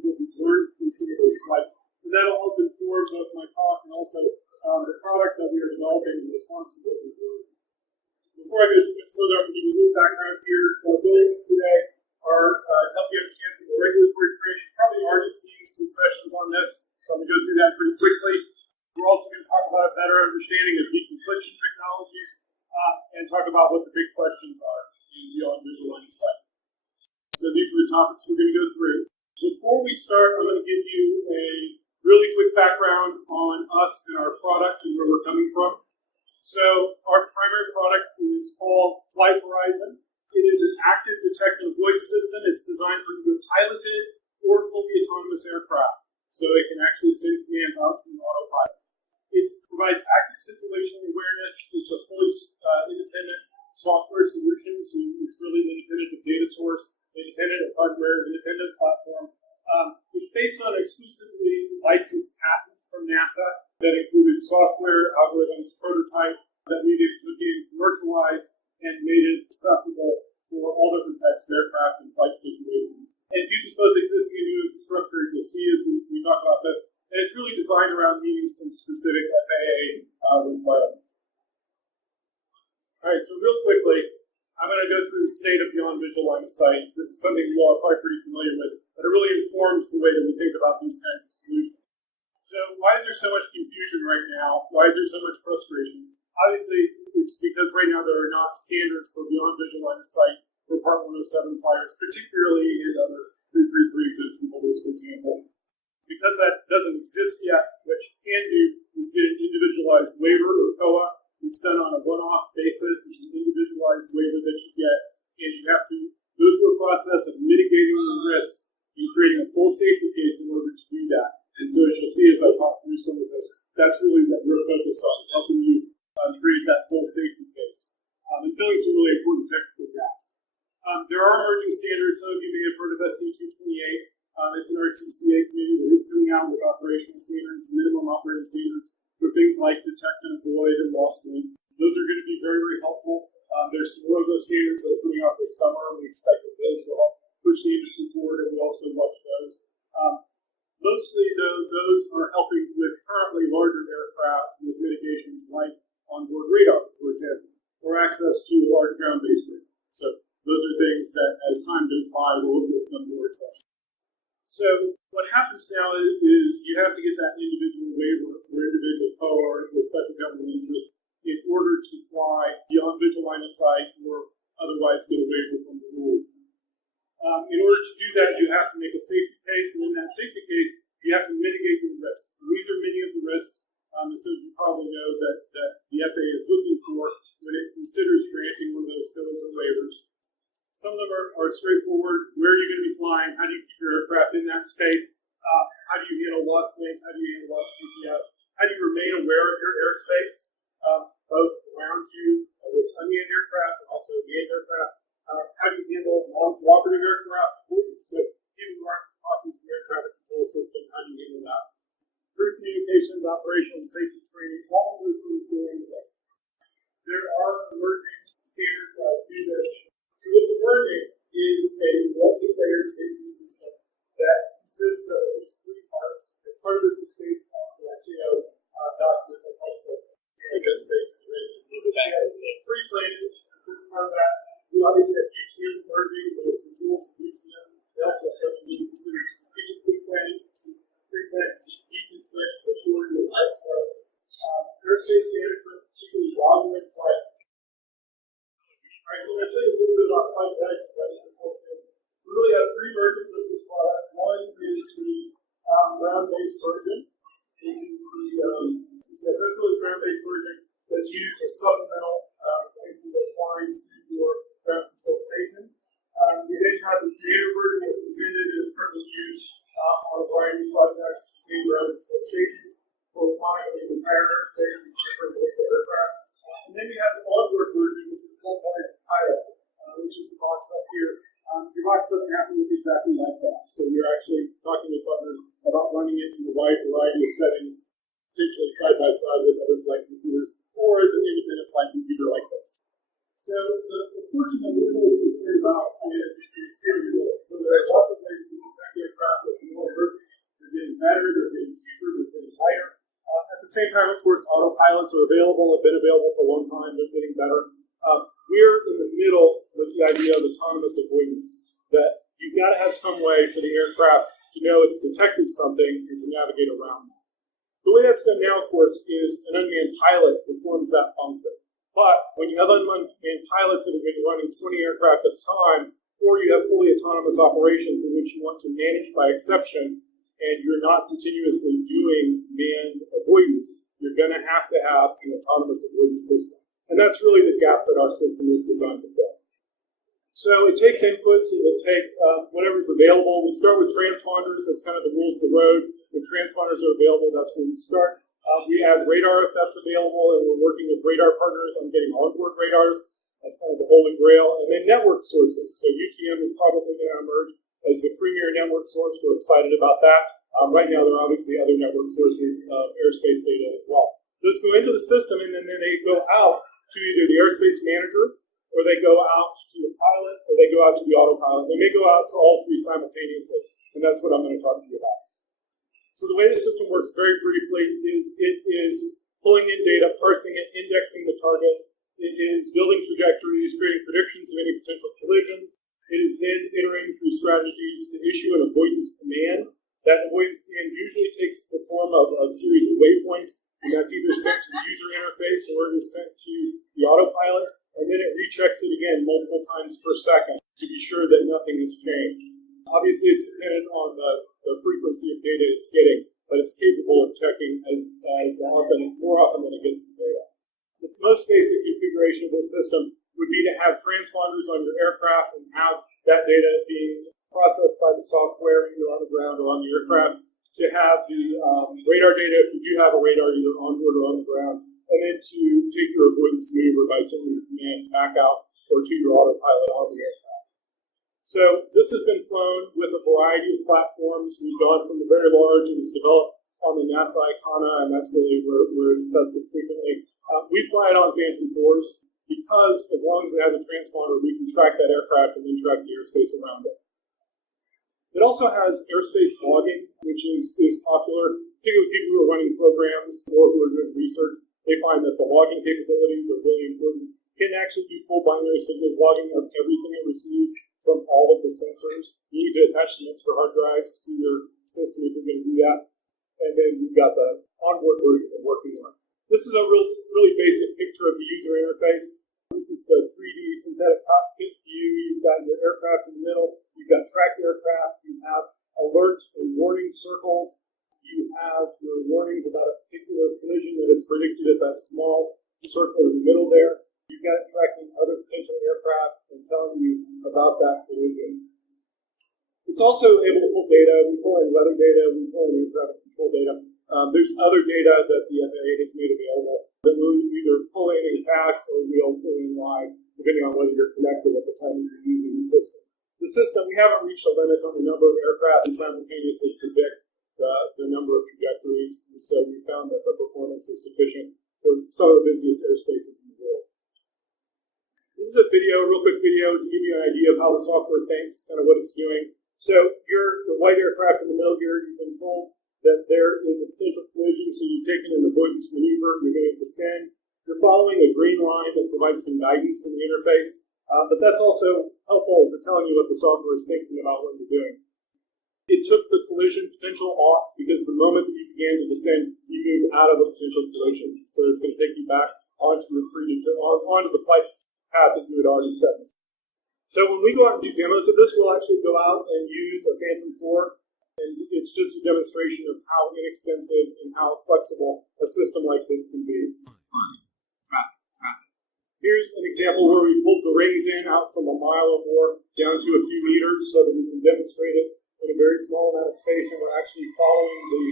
of what we've learned from some of those flights. And that'll help inform both my talk and also the product that we are developing in response to what we're doing. Before I go too much further, I'm going to give you a little background here. So our goals today are to help you understand some of the regulatory training. You've probably already seen some sessions on this, so I'm going to go through that pretty quickly. We're also going to talk about a better understanding of deconfliction technologies and talk about what the big questions are in beyond visual line of sight. So these are the topics we're going to go through. Before we start, I'm going to give you a really quick background on us and our product and where we're coming from. So our primary product is called FlightHorizon. It is an active detect and avoid system. It's designed for either piloted or fully autonomous aircraft, so it can actually send commands out to an autopilot. It provides active situational awareness. It's a fully independent software solution, so it's really independent of data source, independent of hardware, independent platform. It's based on exclusively licensed patents from NASA that included software, algorithms, prototype that we did took in, commercialized, and made it accessible for all different types of aircraft and flight situations. And it uses both existing and new infrastructure, as you'll see as we talk about this. And it's really designed around meeting some specific FAA requirements. All right, so real quickly, I'm going to go through the state of beyond visual line of sight. This is something you all are probably pretty familiar with, but it really informs the way that we think about these kinds of solutions. So why is there so much confusion right now? Why is there so much frustration? Obviously, it's because right now there are not standards for beyond visual line of sight for Part 107 flyers, particularly in other 333 exemption holders, for example. Because that doesn't exist yet, what you can do is get an individualized waiver or COA. It's done on a one-off basis. It's an individualized waiver that you get, and you have to go through a process of mitigating the risks and creating a full safety case in order to do that. And so as you'll see as I talk through some of this, that's really what we're focused on, is helping you create that full safety case. And filling some really important technical gaps. There are emerging standards. Some of you may have heard of SC 228. It's an RTCA committee that is coming out with operational standards, minimum operating standards, for things like detect and avoid and loss link. Those are going to be very, very helpful. There's some more of those standards that are coming out this summer. We expect that those will help push the industry forward, and we also watch those. Mostly, though, those are helping with currently larger aircraft with mitigations like onboard radar, for example, or access to a large ground-based radar. So those are things that, as time goes by, will become more accessible. So what happens now is you have to get that individual waiver or individual COA or special government interest in order to fly beyond visual line of sight or otherwise get a waiver from the rules. In order to do that, you have to make a safety case, and in that safety case, you have to mitigate the risks. And these are many of the risks, as you probably know, that the FAA is looking for when it considers granting one of those COAs or waivers. Some of them are straightforward. Where are you going to be flying? How do you keep your aircraft in that space? How do you handle lost link? How do you handle lost GPS? How do you remain aware of your airspace, both around you with unmanned aircraft and also manned aircraft? How do you handle non-cooperative aircraft? So people who aren't talking to the air traffic control system, how do you handle that? Crew communications, operational and safety training, all of those things go into this. There are emerging standards that do this. So what's emerging is a multi-layered safety system that consists of at least three parts. And part of this is based on the XPO document that helps us against space integration. Pre-planning is a good part of that. We obviously have UTM emerging. There's some tools in UTM that we need to consider strategic pre-planning to pre-plan deconflict before your flight starts. Airspace management, particularly logging and flight. All right, so I'm going to tell you a little bit about FlightHorizon. We really have three versions of this product. One is the ground-based version. That's really the ground-based version that's used as supplemental if you're flying to your ground control station. We then have the creator version that's intended and is currently used on a variety of projects in ground control stations for monitoring the entire airspace and different aircraft. And then we have the onboard version, which is full-size pilot, which is the box up here. Your box doesn't have to look exactly like that. So we're actually talking with partners about running it in a wide variety of settings, potentially side by side with other flight computers, or as an independent flight computer like this. So the portion that we're really concerned about is standard. So there are lots of ways to detect aircraft with more better, they're getting cheaper, they're getting lighter. At the same time, of course, autopilots are available, have been available for a long time, they're getting better. We're in the middle with the idea of autonomous avoidance, that you've got to have some way for the aircraft to know it's detected something and to navigate around that. The way that's done now, of course, is an unmanned pilot performs that function. But when you have unmanned pilots that are going to be running 20 aircraft at a time, or you have fully autonomous operations in which you want to manage by exception, and you're not continuously doing manned avoidance, you're going to have an autonomous avoidance system. And that's really the gap that our system is designed to fill. So it takes inputs, it will take whatever's available. We start with transponders, that's kind of the rules of the road. If transponders are available, that's where we start. We add radar if that's available, and we're working with radar partners on getting onboard radars. That's kind of the holy grail. And then network sources. So UTM is probably going to emerge as the premier network source. We're excited about that. Right now, there are obviously other network sources of airspace data as well. Those go into the system, and then they go out to either the airspace manager, or they go out to the pilot, or they go out to the autopilot. They may go out to all three simultaneously, and that's what I'm going to talk to you about. So the way the system works, very briefly, is it is pulling in data, parsing it, indexing the targets. It is building trajectories, creating predictions of any potential collisions. It is then iterating through strategies to issue an avoidance command. That avoidance command usually takes the form of a series of waypoints, and that's either sent to the user interface or it is sent to the autopilot, and then it rechecks it again multiple times per second to be sure that nothing has changed. Obviously, it's dependent on the frequency of data it's getting, but it's capable of checking more often than it gets the data. The most basic configuration of this system would be to have transponders on your aircraft and have that data being processed by the software either on the ground or on the aircraft, to have the radar data, if you do have a radar either on board or on the ground, and then to take your avoidance maneuver by sending your command back out or to your autopilot on the aircraft. So this has been flown with a variety of platforms. We've gone from the very large, it was developed on the NASA Icona, and that's really where it's tested frequently. We fly it on Phantom 4s because as long as it has a transponder, we can track that aircraft and then track the airspace around it. It also has airspace logging, which is popular, particularly with people who are running programs or who are doing research. They find that the logging capabilities are really important. It can actually do full binary signals logging of everything it receives from all of the sensors. You need to attach some extra hard drives to your system if you're going to do that. And then you've got the onboard version we're working on. This is a really basic picture of the user interface. This is the 3D synthetic cockpit view. You've got your aircraft in the middle. You've got tracked aircraft. You have alert and warning circles. You have your warnings about a particular collision that is predicted at that small circle in the middle there. You've got it tracking other potential aircraft and telling you about that collision. It's also able to pull data. We pull in weather data. We pull in air traffic control data. There's other data that the FAA has made available that we'll either pull in cache or we'll pull in live, depending on whether you're connected at the time that you're using the system. The system, we haven't reached a limit on the number of aircraft and simultaneously predict the number of trajectories, and so we found that the performance is sufficient for some of the busiest airspaces in the world. This is a real quick video to give you an idea of how the software thinks, kind of what it's doing. So the white aircraft in the middle here, you've been told that there is a potential collision, so you've taken an avoidance maneuver, you're going to descend. You're following a green line that provides some guidance in the interface, but that's also helpful for telling you what the software is thinking about what you're doing. It took the collision potential off because the moment that you began to descend, you moved out of the potential collision. So it's going to take you back onto the flight path that you had already set. So when we go out and do demos of this, we'll actually go out and use a Phantom 4. And it's just a demonstration of how inexpensive and how flexible a system like this can be. Here's an example where we pulled the rings in out from a mile or more down to a few meters so that we can demonstrate it in a very small amount of space, and we're actually following the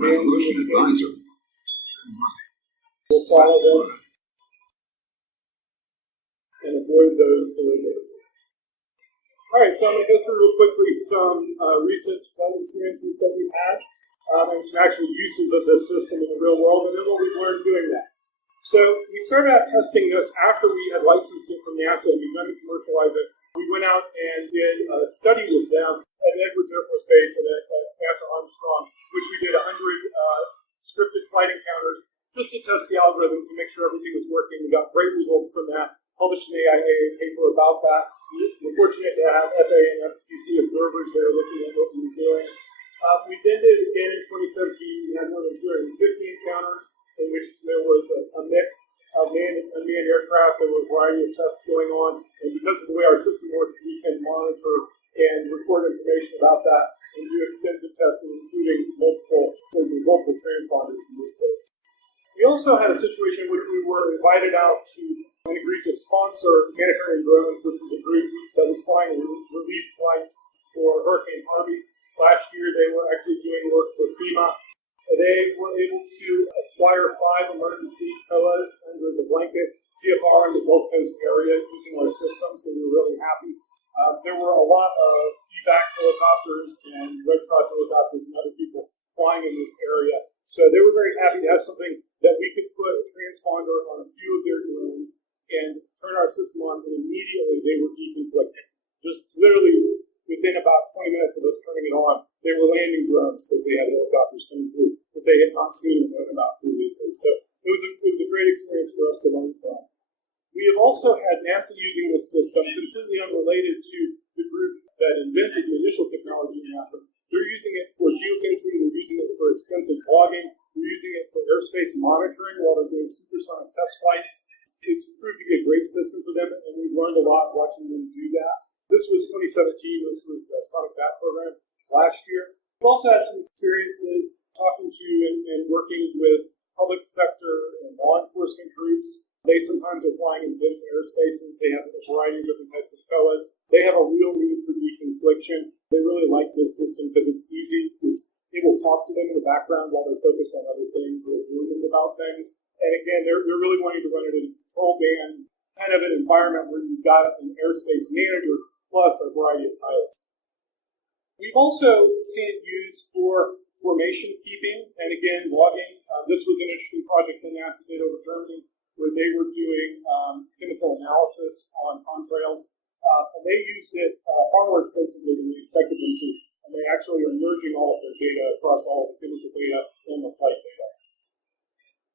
resolution advisor. We'll follow them and avoid those collisions. All right, so I'm going to go through real quickly some recent flight experiences that we've had and some actual uses of this system in the real world, and then what we've learned doing that. So we started out testing this after we had licensed it from NASA and begun to commercialize it. We went out and did a study with them at Edwards Air Force Base at NASA Armstrong, which we did 100 scripted flight encounters just to test the algorithms and make sure everything was working. We got great results from that. Published an AIA paper about that. We're fortunate to have FAA and FCC observers there looking at what we were doing. We then did it again in 2017. We had more than 250 encounters in which there was a mix of manned and unmanned aircraft. There were a variety of tests going on. And because of the way our system works, we can monitor and record information about that and do extensive testing, including multiple transponders in this case. We also had a situation in which we were invited out to and agreed to sponsor humanitarian drones, which was a group that was flying relief flights for Hurricane Harvey. Last year, they were actually doing work for FEMA. They were able to acquire 5 emergency COAs under the blanket TFR in the Gulf Coast area using our system, so we were really happy. There were a lot of evac helicopters and Red Cross helicopters and other people flying in this area. So they were very happy to have something that we could put a transponder on a few of their drones and turn our system on, and immediately they were deconflicting. Just literally within about 20 minutes of us turning it on, they were landing drones because they had helicopters coming through that they had not seen or known about previously. So it was a great experience for us to learn from. We have also had NASA using this system, completely unrelated to the group that invented the initial technology in NASA. They're using it for geofencing, they're using it for extensive logging, they're using it for airspace monitoring while they're doing supersonic test flights. It's proved to be a great system for them, and we've learned a lot watching them do that. This was 2017, this was the Sonic Bat program last year. We've also had some experiences talking to and working with public sector and law enforcement groups. They sometimes are flying in dense airspaces. They have a variety of different types of COAs. They have a real need for deconfliction. They really like this system because it's easy. It will talk to them in the background while they're focused on other things. They're doing about things. And again, they're really wanting to run it in a control band, kind of an environment where you've got an airspace manager plus a variety of pilots. We've also seen it used for formation keeping and again, logging. This was an interesting project that NASA did over Germany where they were doing chemical analysis on contrails. And they used it far more extensively than we expected them to. And they actually are merging all of their data across all of the chemical data and the flight data.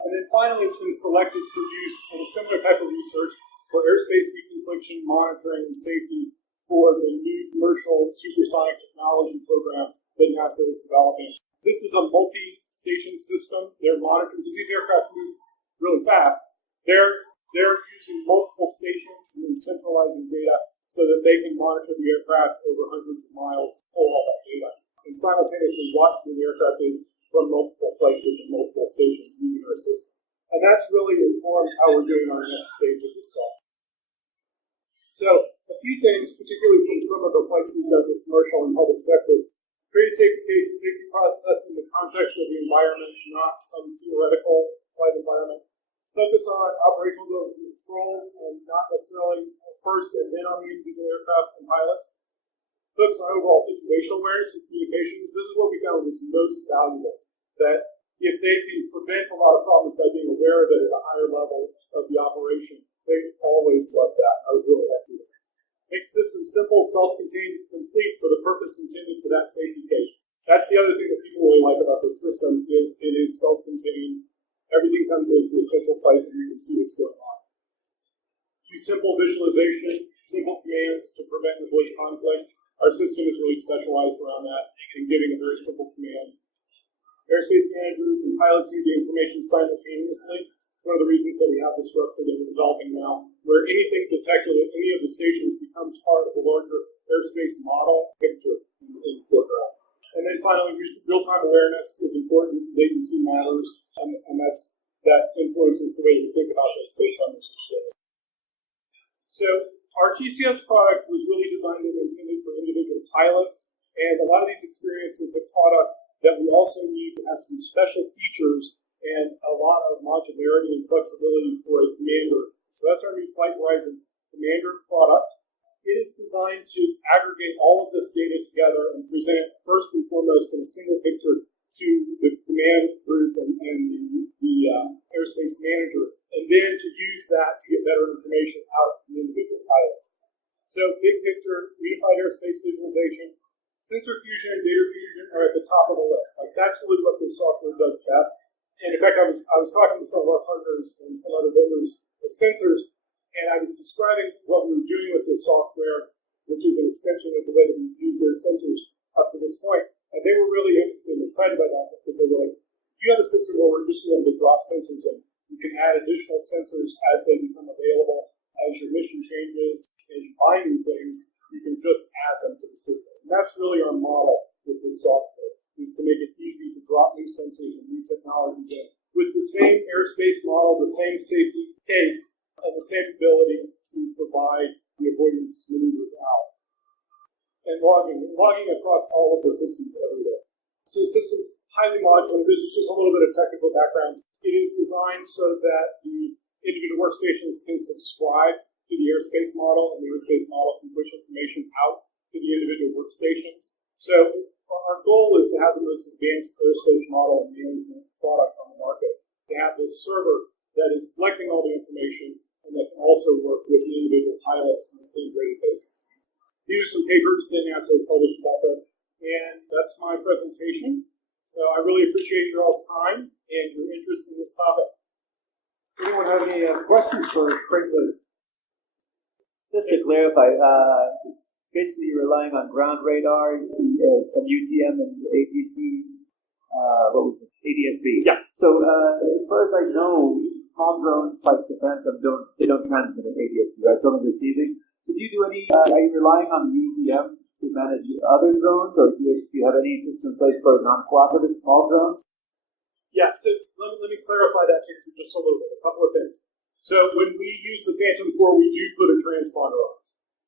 And then finally, it's been selected for use in a similar type of research for airspace deconfliction, monitoring, and safety for the new commercial supersonic technology program that NASA is developing. This is a multi-station system. They're monitoring, because these aircraft move really fast, they're using multiple stations and then centralizing data so that they can monitor the aircraft over hundreds of miles, pull all that data, and simultaneously watch where the aircraft is from multiple places and multiple stations using our system. And that's really informed how we're doing our next stage of this software. So a few things, particularly from some of the flights we've done with commercial and public sector, create a safety case and safety process in the context of the environment, not some theoretical flight environment. Focus on operational goals and controls and not necessarily first and then on the individual aircraft and pilots. Focus on overall situational awareness and communications. This is what we found was most valuable, that if they can prevent a lot of problems by being aware of it at a higher level of the operation, they always love that. I was really happy with it. Make systems simple, self-contained, complete for the purpose intended for that safety case. That's the other thing that people really like about this system is it is self-contained. Everything comes into a central place and you can see what's going on. Use simple visualization, simple commands to prevent and avoid conflicts. Our system is really specialized around that and giving a very simple command. Airspace managers and pilots need the information simultaneously. It's one of the reasons that we have the structure that we're developing now, where anything detected at any of the stations becomes part of the larger airspace model picture in the foreground. And then finally, real-time awareness is important. Latency matters, and that influences the way you think about this based on this experience. So our GCS product was really designed and intended for individual pilots, and a lot of these experiences have taught us that we also need to have some special features and a lot of modularity and flexibility for a commander. So that's our new FlightHorizon Commander product. It is designed to aggregate all of this data together and present it first and foremost in a single picture to the command group and the airspace manager, and then to use that to get better information out to the individual pilots. So big picture, unified airspace visualization, sensor fusion and data fusion are at the the top of the list. Like that's really what this software does best. And in fact, I was talking to some of our partners and some other vendors of sensors, and I was describing what we were doing with this software, which is an extension of the way that we've used their sensors up to this point. And they were really interested and excited by that because they were like, you have a system where we're just going to drop sensors in. You can add additional sensors as they become available, as your mission changes, as you buy new things, you can just add them to the system. And that's really our model with this software, is to make it easy to drop new sensors and new technologies in with the same airspace model, the same safety case, and the same ability to provide the avoidance maneuvers out. And logging across all of the systems everywhere. So the system's highly modular. This is just a little bit of technical background. It is designed so that the individual workstations can subscribe to the airspace model, and the airspace model can push information out to the individual workstations. So our goal is to have the most advanced airspace model and management product on the market, to have this server that is collecting all the information and that can also work with the individual pilots on an integrated basis. These are some papers that NASA has published about this, and that's my presentation. So I really appreciate your all's time and your interest in this topic. Anyone have any questions for Franklin? Just to clarify, basically you're relying on ground radar, some UTM and ATC, what was it, ADSB. Yeah. So as far as I know, small drones like the Phantom don't transmit an ADSB, right? It's only receiving. So do you do any? Are you relying on the UTM to manage other drones, or do you have any system in place for non-cooperative small drones? Yeah, so let me clarify that picture just a little bit, a couple of things. So when we use the Phantom 4, we do put a transponder on,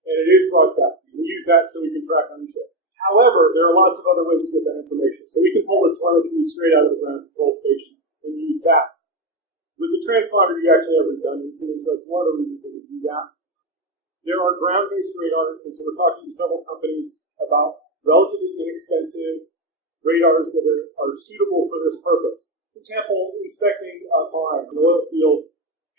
and it is broadcasting. We use that so we can track ownership. However, there are lots of other ways to get that information. So we can pull the telemetry straight out of the ground control station and use that. With the transponder, you actually have redundancy, and so that's one of the reasons that we do that. There are ground-based radars, and so we're talking to several companies about relatively inexpensive radars that are suitable for this purpose. For example, inspecting a mine, an oil field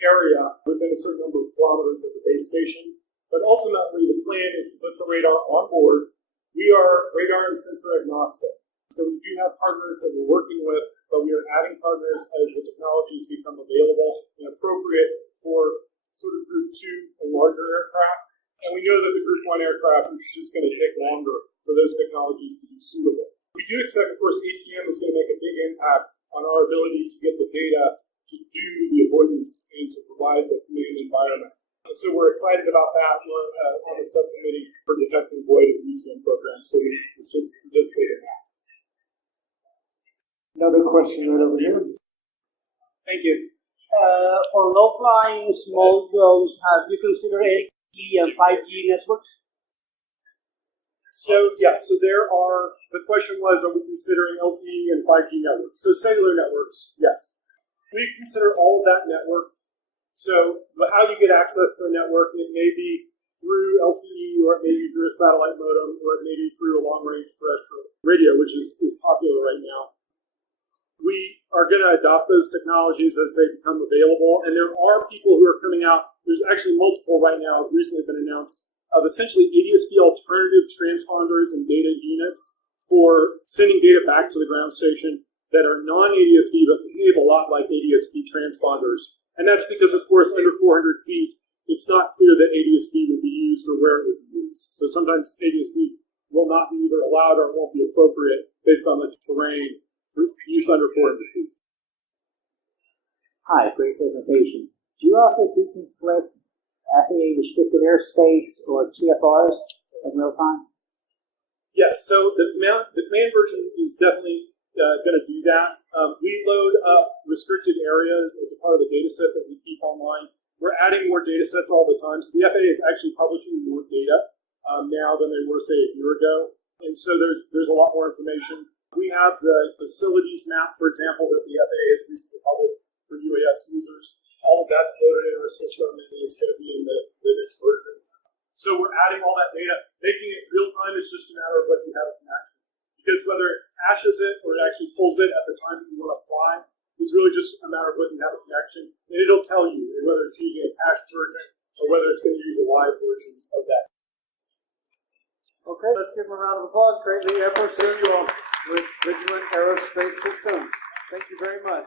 area within a certain number of kilometers of the base station. But ultimately, the plan is to put the radar on board. We are radar and sensor agnostic. So we do have partners that we're working with, but we are adding partners as the technologies become available and appropriate for sort of Group 2 and larger aircraft. And we know that the Group 1 aircraft, it's just going to take longer for those technologies to be suitable. We do expect, of course, ATM is going to make a big impact on our ability to get the data to do the avoidance and to provide the command environment. And so we're excited about that. We're on the subcommittee for detect and avoid of the ATM program, so we just participate in that. Another question right over here. Thank you. For low-flying small drones, have you considered LTE and 5G networks? So the question was, are we considering LTE and 5G networks? So cellular networks, yes. We consider all of that network. So how you get access to the network, it may be through LTE, or it may be through a satellite modem, or it may be through a long-range terrestrial radio, which is popular right now. We are going to adopt those technologies as they become available, and there are people who are coming out. There's actually multiple right now, recently been announced, of essentially ADSB alternative transponders and data units for sending data back to the ground station that are non-ADSB but behave a lot like ADSB transponders. And that's because, of course, under 400 feet, it's not clear that ADSB will be used or where it would be used. So sometimes ADSB will not be either allowed or won't be appropriate based on the terrain for use under 400 feet. Hi, great presentation. Do you also conflict FAA restricted airspace or TFRs in real time? Yes, so the command version is definitely going to do that. We load up restricted areas as a part of the data set that we keep online. We're adding more data sets all the time. So the FAA is actually publishing more data now than they were, say, a year ago. And so there's a lot more information. We have the facilities map, for example, that the FAA has recently published for UAS users. All of that's loaded in our system, and it's going to be in the next version. So we're adding all that data. Making it real time is just a matter of whether you have a connection. Because whether it caches it or it actually pulls it at the time that you want to fly is really just a matter of whether you have a connection. And it'll tell you whether it's using a cached version or whether it's going to use a live version of that. Okay, let's give them a round of applause. Greatly efforts. Thank you all. with Vigilant Aerospace Systems. Thank you very much.